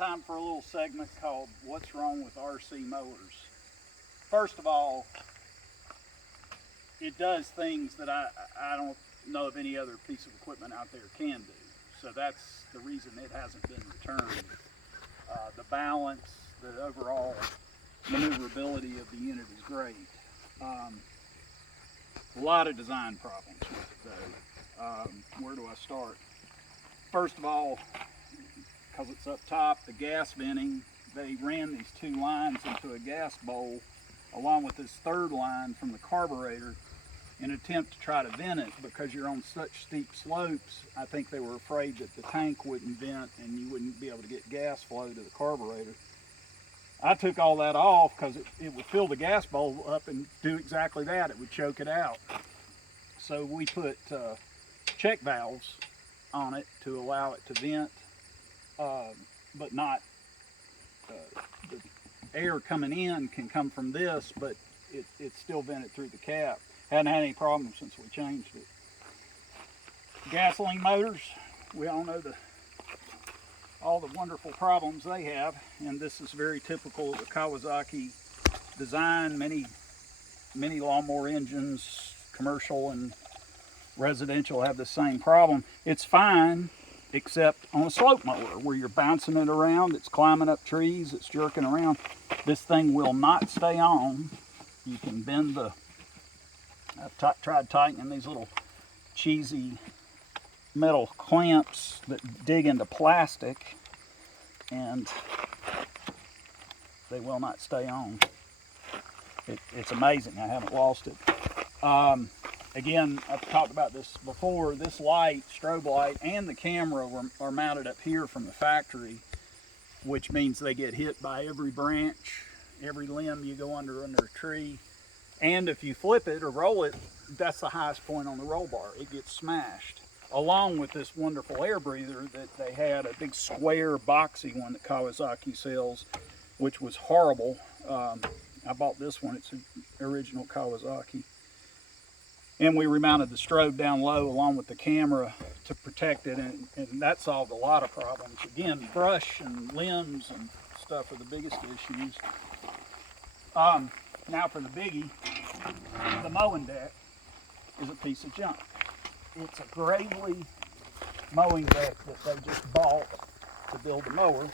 time for a little segment called What's Wrong with RC Mowers. First of all, it does things that I don't know of any other piece of equipment out there can do. So that's the reason it hasn't been returned. The balance, the overall maneuverability of the unit is great. A lot of design problems with it though. Where do I start? First of all, because it's up top, the gas venting, they ran these two lines into a gas bowl along with this third line from the carburetor in an attempt to try to vent it. Because you're on such steep slopes, I think they were afraid that the tank wouldn't vent and you wouldn't be able to get gas flow to the carburetor. I took all that off because it would fill the gas bowl up and do exactly that. It would choke it out. So we put check valves on it to allow it to vent, but not the air coming in can come from this, but it's still vented through the cap. Hadn't had any problems since we changed it. Gasoline motors, we all know all the wonderful problems they have, and this is very typical of the Kawasaki design. Many lawnmower engines, commercial and residential, have the same problem. It's fine except on a slope mower where you're bouncing it around, it's climbing up trees, it's jerking around. This thing will not stay on. You can bend I've tried tightening these little cheesy metal clamps that dig into plastic, and they will not stay on. It's amazing. I haven't lost it. Again, I've talked about this before. This light, strobe light, and the camera are mounted up here from the factory, which means they get hit by every branch, every limb you go under a tree. And if you flip it or roll it, that's the highest point on the roll bar. It gets smashed. Along with this wonderful air breather that they had, a big square boxy one that Kawasaki sells, which was horrible. I bought this one. It's an original Kawasaki. And we remounted the strobe down low along with the camera to protect it, and that solved a lot of problems. Again, brush and limbs and stuff are the biggest issues. Now for the biggie, the mowing deck is a piece of junk. It's a Gravely mowing deck that they just bought to build the mower,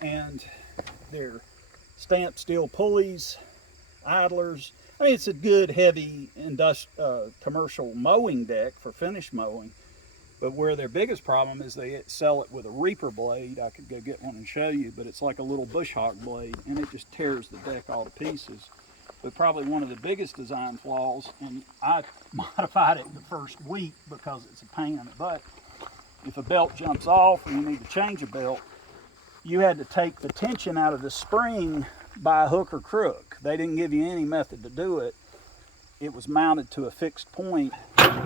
and they're stamped steel pulleys, idlers. I mean, it's a good heavy commercial mowing deck for finish mowing, but where their biggest problem is they sell it with a reaper blade. I could go get one and show you, but it's like a little bush hog blade, and it just tears the deck all to pieces. But probably one of the biggest design flaws, and I modified it the first week because it's a pain in the butt. If a belt jumps off and you need to change a belt, you had to take the tension out of the spring by a hook or crook. They didn't give you any method to do it. It was mounted to a fixed point.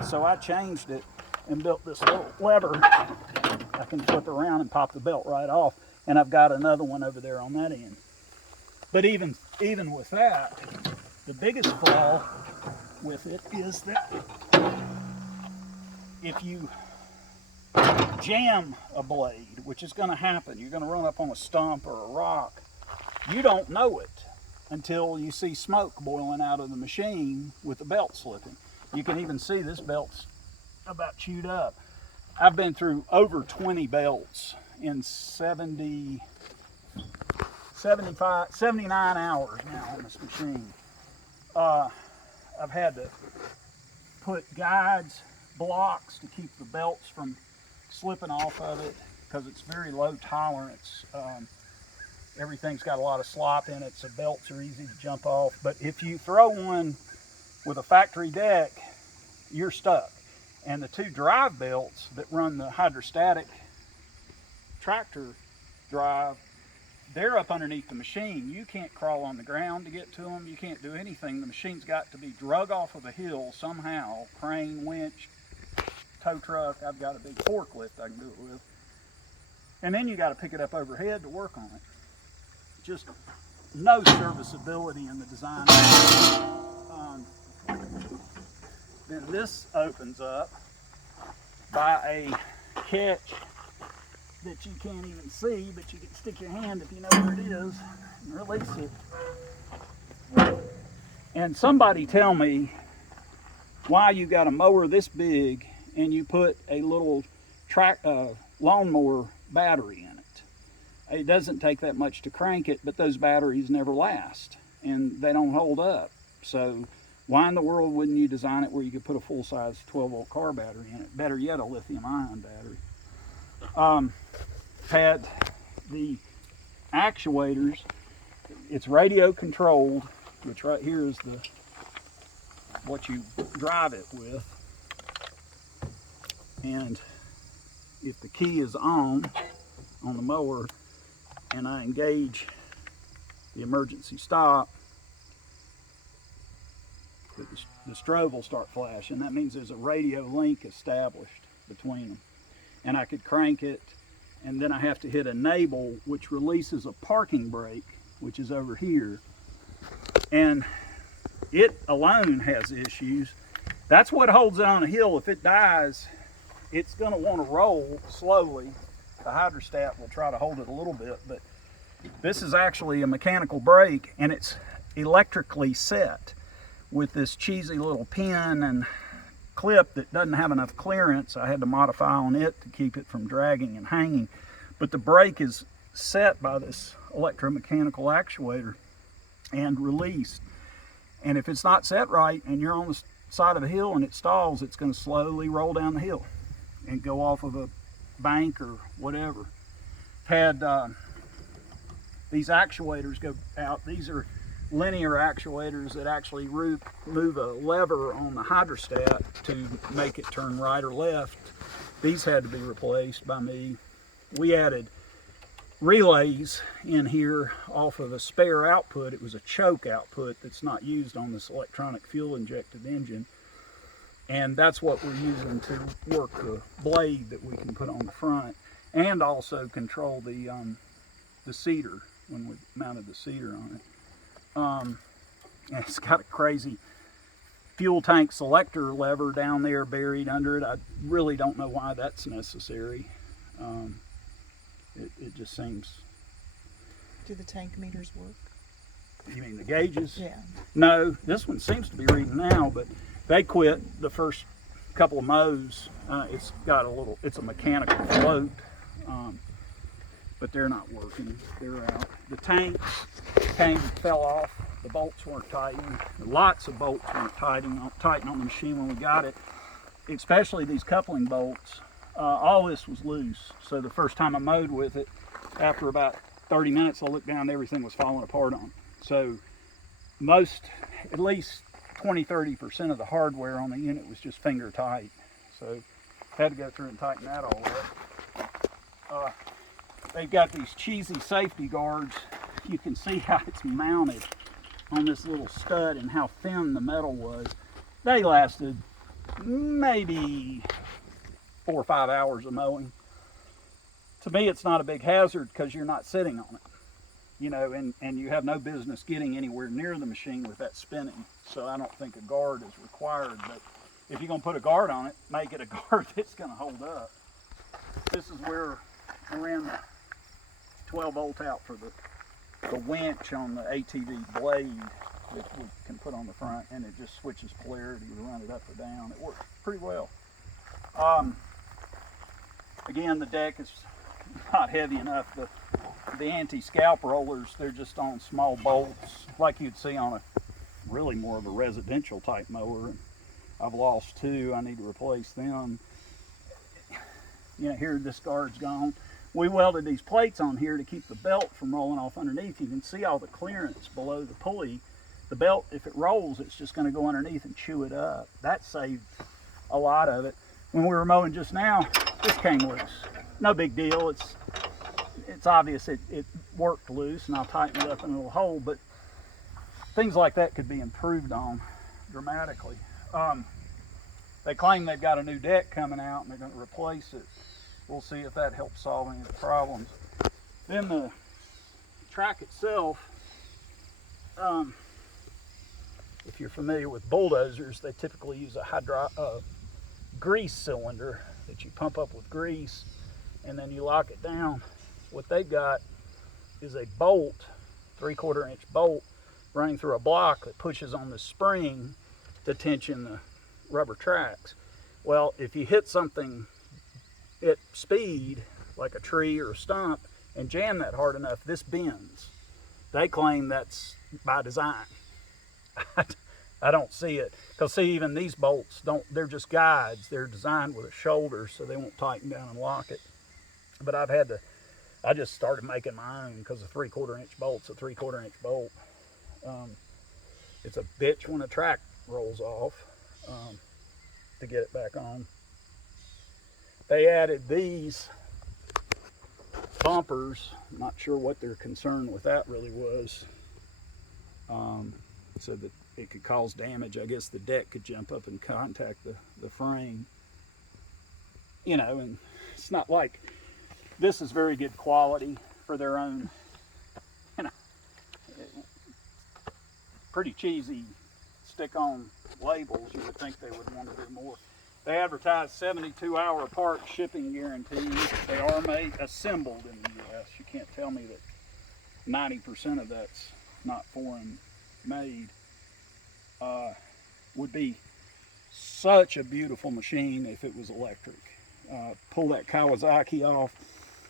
So I changed it and built this little lever. I can flip around and pop the belt right off. And I've got another one over there on that end. But even with that, the biggest flaw with it is that if you jam a blade, which is going to happen, you're going to run up on a stump or a rock, you don't know it until you see smoke boiling out of the machine with the belt slipping. You can even see this belt's about chewed up. I've been through over 20 belts in 79 hours now on this machine. I've had to put guides, blocks to keep the belts from slipping off of it because it's very low tolerance. Everything's got a lot of slop in it, so belts are easy to jump off. But if you throw one with a factory deck, you're stuck. And the two drive belts that run the hydrostatic tractor drive, they're up underneath the machine. You can't crawl on the ground to get to them. You can't do anything. The machine's got to be drug off of a hill somehow. Crane, winch, tow truck. I've got a big forklift I can do it with. And then you got to pick it up overhead to work on it. Just no serviceability in the design. Then this opens up by a catch that you can't even see, but you can stick your hand if you know where it is and release it. And somebody tell me why you got a mower this big and you put a little lawnmower battery in it. It doesn't take that much to crank it, but those batteries never last and they don't hold up. So why in the world wouldn't you design it where you could put a full-size 12-volt car battery in it? Better yet, a lithium-ion battery. Had the actuators, it's radio controlled, which right here is what you drive it with. And if the key is on the mower and I engage the emergency stop, the strobe will start flashing. That means there's a radio link established between them. And I could crank it, and then I have to hit enable, which releases a parking brake, which is over here. And it alone has issues. That's what holds it on a hill. If it dies, it's going to want to roll slowly. The hydrostat will try to hold it a little bit, but this is actually a mechanical brake, and it's electrically set with this cheesy little pin and clip that doesn't have enough clearance. I had to modify on it to keep it from dragging and hanging. But the brake is set by this electromechanical actuator and released. And if it's not set right and you're on the side of a hill and it stalls, it's going to slowly roll down the hill and go off of a bank or whatever. Had these actuators go out. These are linear actuators that actually move a lever on the hydrostat to make it turn right or left. These had to be replaced by me. We added relays in here off of a spare output. It was a choke output that's not used on this electronic fuel injected engine. And that's what we're using to work the blade that we can put on the front, and also control the seater when we mounted the seater on it. And it's got a crazy fuel tank selector lever down there buried under it. I really don't know why that's necessary. It just seems... Do the tank meters work? You mean the gauges? Yeah. No, this one seems to be reading now, but they quit the first couple of mows. It's a mechanical float, but they're not working. They're out. The tank fell off. The bolts weren't tightened. Lots of bolts weren't tightened on the machine when we got it, especially these coupling bolts. All this was loose. So the first time I mowed with it, after about 30 minutes, I looked down and everything was falling apart on it. So at least 20-30% of the hardware on the unit was just finger tight. So had to go through and tighten that all up. They've got these cheesy safety guards. You can see how it's mounted on this little stud and how thin the metal was. They lasted maybe 4 or 5 hours of mowing. To me, it's not a big hazard because you're not sitting on it, you know, and you have no business getting anywhere near the machine with that spinning. So I don't think a guard is required, but if you're going to put a guard on it, make it a guard that's going to hold up. This is where I ran the 12 volt out for the winch on the ATV blade that we can put on the front, and it just switches polarity to run it up or down. It works pretty well. Again, the deck is not heavy enough. The anti-scalp rollers, they're just on small bolts like you'd see on a really more of a residential type mower. I've lost 2. I need to replace them. You know, here this guard's gone. We welded these plates on here to keep the belt from rolling off underneath. You can see all the clearance below the pulley. The belt, if it rolls, it's just going to go underneath and chew it up. That saved a lot of it. When we were mowing just now, this came loose. No big deal. It's obvious it worked loose, and I'll tighten it up in a little hole, but things like that could be improved on dramatically. They claim they've got a new deck coming out and they're going to replace it. We'll see if that helps solve any of the problems. Then the track itself, if you're familiar with bulldozers, they typically use a grease cylinder that you pump up with grease, and then you lock it down. What they've got is a bolt, 3/4 inch bolt, running through a block that pushes on the spring to tension the rubber tracks. Well, if you hit something at speed, like a tree or a stump, and jam that hard enough, this bends. They claim that's by design. I don't see it, because see, even these bolts they're just guides. They're designed with a shoulder so they won't tighten down and lock it. But I just started making my own, because a 3/4 inch bolt's a 3/4 inch bolt. It's a bitch when a track rolls off to get it back on. They added these bumpers. I'm not sure what their concern with that really was. So that it could cause damage. I guess the deck could jump up and contact the frame. You know, and it's not like this is very good quality for their own, you know, pretty cheesy stick-on labels. You would think they would want to do more. They advertise 72-hour part shipping guarantees. They are assembled in the U.S. You can't tell me that 90% of that's not foreign made. Would be such a beautiful machine if it was electric. Pull that Kawasaki off,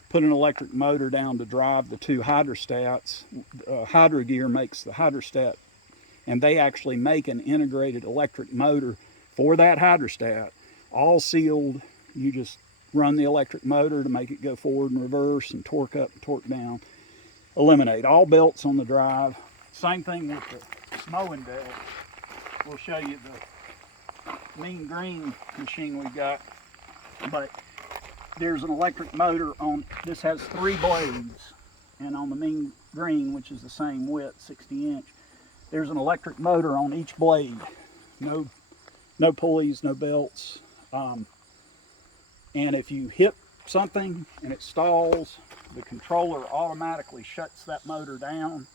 put an electric motor down to drive the two hydrostats. Hydro Gear makes the hydrostat, and they actually make an integrated electric motor for that hydrostat, all sealed. You just run the electric motor to make it go forward and reverse and torque up and torque down. Eliminate all belts on the drive. Same thing with the mowing deck. We'll show you the Mean Green machine we got, but there's an electric motor on this. Has 3 blades, and on the Mean Green, which is the same width, 60 inch, there's an electric motor on each blade. No pulleys, no belts, and if you hit something and it stalls, the controller automatically shuts that motor down,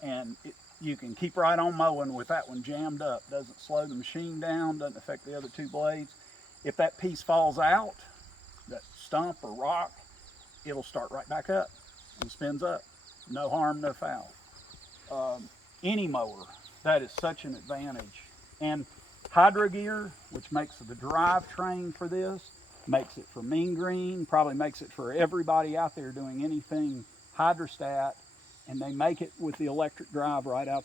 and you can keep right on mowing with that one jammed up. Doesn't slow the machine down, doesn't affect the other 2 blades. If that piece falls out, that stump or rock, it'll start right back up and spins up. No harm, no foul. Any mower, that is such an advantage. And Hydro Gear, which makes the drivetrain for this, makes it for Mean Green, probably makes it for everybody out there doing anything hydrostat, and they make it with the electric drive right out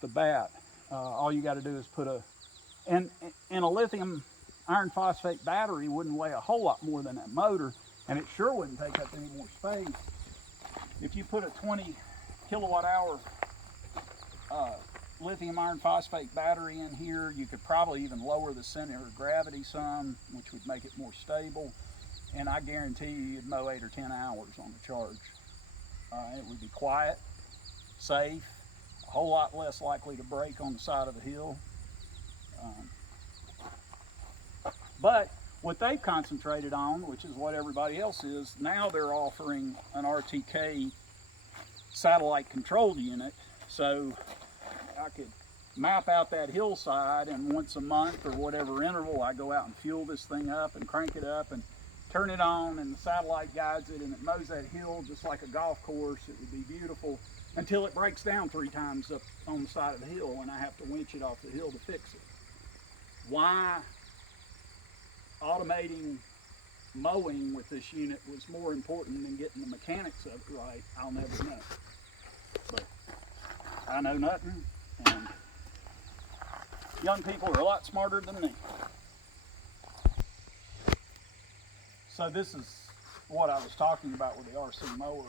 the bat. All you got to do is put and a lithium iron phosphate battery wouldn't weigh a whole lot more than that motor, and it sure wouldn't take up any more space. If you put a 20 kilowatt hour lithium iron phosphate battery in here, you could probably even lower the center of gravity some, which would make it more stable, and I guarantee you'd mow 8 or 10 hours on the charge. It would be quiet, safe, a whole lot less likely to break on the side of the hill. But what they've concentrated on, which is what everybody else is, now they're offering an RTK satellite control unit. So I could map out that hillside, and once a month or whatever interval, I go out and fuel this thing up and crank it up and turn it on, and the satellite guides it, and it mows that hill just like a golf course. It would be beautiful until it breaks down 3 times up on the side of the hill, and I have to winch it off the hill to fix it. Why automating mowing with this unit was more important than getting the mechanics of it right, I'll never know. But I know nothing, and young people are a lot smarter than me. So this is what I was talking about with the RC mower.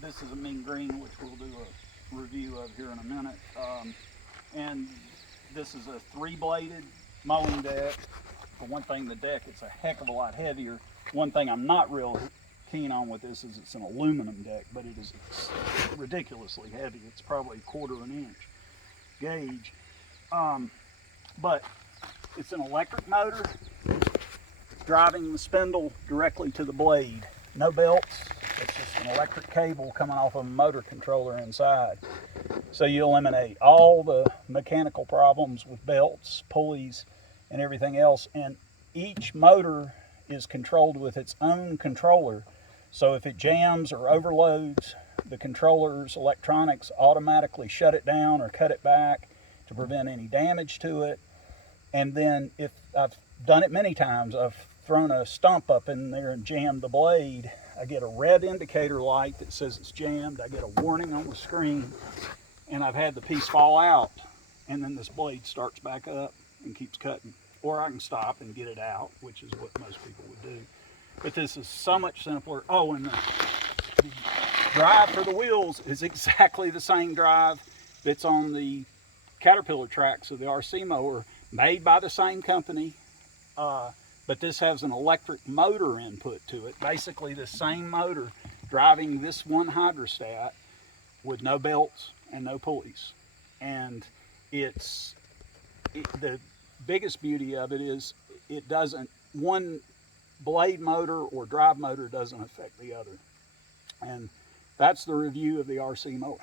This is a Mean Green, which we'll do a review of here in a minute. And this is a 3-bladed mowing deck. For one thing, the deck, it's a heck of a lot heavier. One thing I'm not real keen on with this is it's an aluminum deck, but it is ridiculously heavy. It's probably 1/4 inch gauge. But it's an electric motor driving the spindle directly to the blade. No belts, it's just an electric cable coming off of a motor controller inside. So you eliminate all the mechanical problems with belts, pulleys, and everything else. And each motor is controlled with its own controller. So if it jams or overloads, the controller's electronics automatically shut it down or cut it back to prevent any damage to it. And then if I've done it many times, I've thrown a stump up in there and jammed the blade, I get a red indicator light that says it's jammed. I get a warning on the screen, and I've had the piece fall out, and then this blade starts back up and keeps cutting. Or I can stop and get it out, which is what most people would do. But this is so much simpler. Oh, and the drive for the wheels is exactly the same drive that's on the Caterpillar tracks of the RC mower, made by the same company, but this has an electric motor input to it. Basically the same motor driving this one hydrostat with no belts and no pulleys. And the biggest beauty of it is it doesn't, one blade motor or drive motor doesn't affect the other. And that's the review of the RC mower.